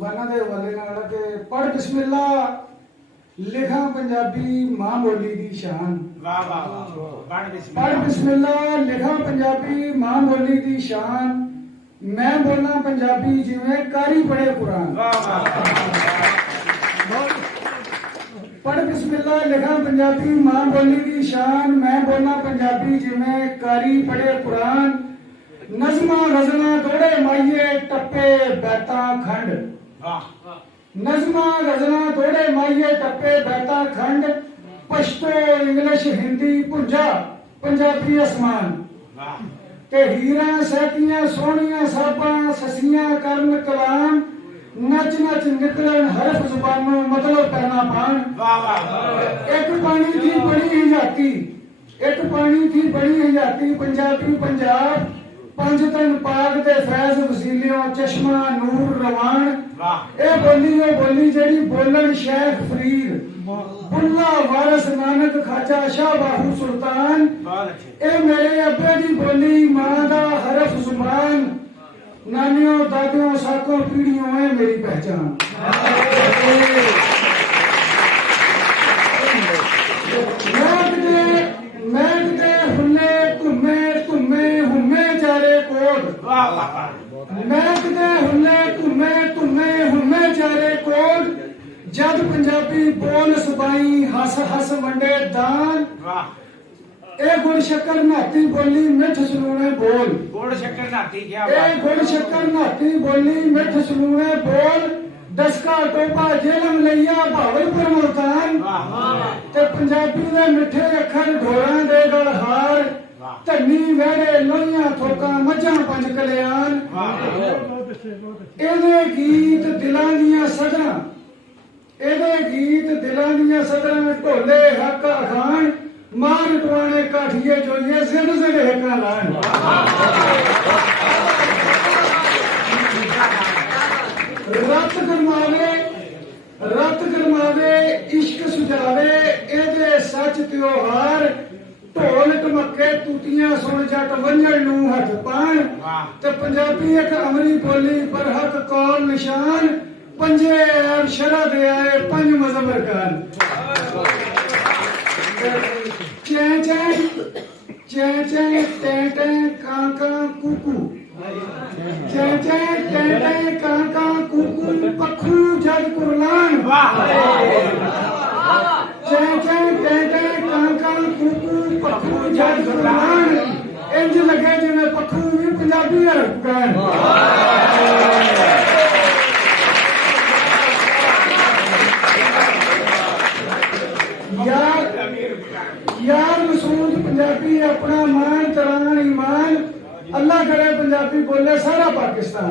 गाना दे हवाले नाल कि पढ़ बिस्मिल्ला लिखा पंजाबी मां बोली दी शान। वाह वाह पढ़ बिस्मिल्ला लिखा पंजाबी मां बोली दी शान। मैं बोलना पंजाबी जिवें कारी पढ़े कुरान। पढ़ बिस्मिल्ला लिखा पंजाबी मां बोली दी शान। मैं बोलना पंजाबी जिवें कारी पढ़े कुरान। नज़मा गज़लां दौड़े माइये टप्पे बैता खंड। नज़मा गज़लां दौड़े माइये टप्पे बैता खंड। पश्तो इंग्लिश हिंदी भुंजा पंजाबी आसमान। ते हीरा सहतियां सोहणियां साबां ससियां करन कलाम। नच नच निकलन हरफ जुबानों मतलब करना पान। एक पानी थी बड़ी हजाती, एक पानी थी बड़ी हजाती पंजाबी पंजाब। पंज तन पाक दे फैज वसीलियों चश्मा नूर रवान। ए बोली जेड़ी बोलन शेख फरीद बुल्ला वारस नानक खाजा शाह बाहू सुल्तान। ए मेरे अब्बे दी बोली मां दा हरफ जुबान। नानियों दादियों साकों पीढ़ियों है मेरी पहचान। मैं हुन्ने तुम्हे तुम्हे हुम्मे चारे कोड। मैं हुन्ने तुम्हे तुम्हे हुम्मे चारे कोड। जद पंजाबी बोल सबाई हस हस वंडे दान। ए गुड़ शक्कर नाती बोली मिठ सलूने बोल। गुड़ शक्कर नाती क्या ए गुड़ शक्कर नाती बोली मिठ सलूने बोल। दसका टोपा जेलम लैया भावलपुर मुल्तान। ते पंजाबी दे मिठे अखर ढोरां दे गल हार। धन्नी वेड़े लोहियां थोकां मझां पंज कल्याण। एदे गीत दिलां दियां सदरां, एदे गीत दिलां दियां सदरां ढोले हक अखान। मार टुआने काठिए जो ये जिद जिद हेका लान। रत गरमावे इश्क सुझावे एदे सच त्योहार। ढोल ढमके तूतियां सुन जट वंजण नूं हथ पाण। ते पंजाबी एक अमरी बोली पर हक कौल निशान। पंजे ऐब शरा दे आए पंज मजहब अरकान। चैं चैं चैं चैं टैं टैं कां कां कूकू। चैं चैं टैं टैं कां कां कूकू पक्खू जग कुरलान। चैं चैं टैं टैं कां कां कूकू पक्खू जग कुरलान। इंज लगे जिवें पक्खू भी पंजाबी हरफ यार मसूद पंजाबी अपना मान तरान ईमान। अल्लाह करे पंजाबी बोले सारा पाकिस्तान।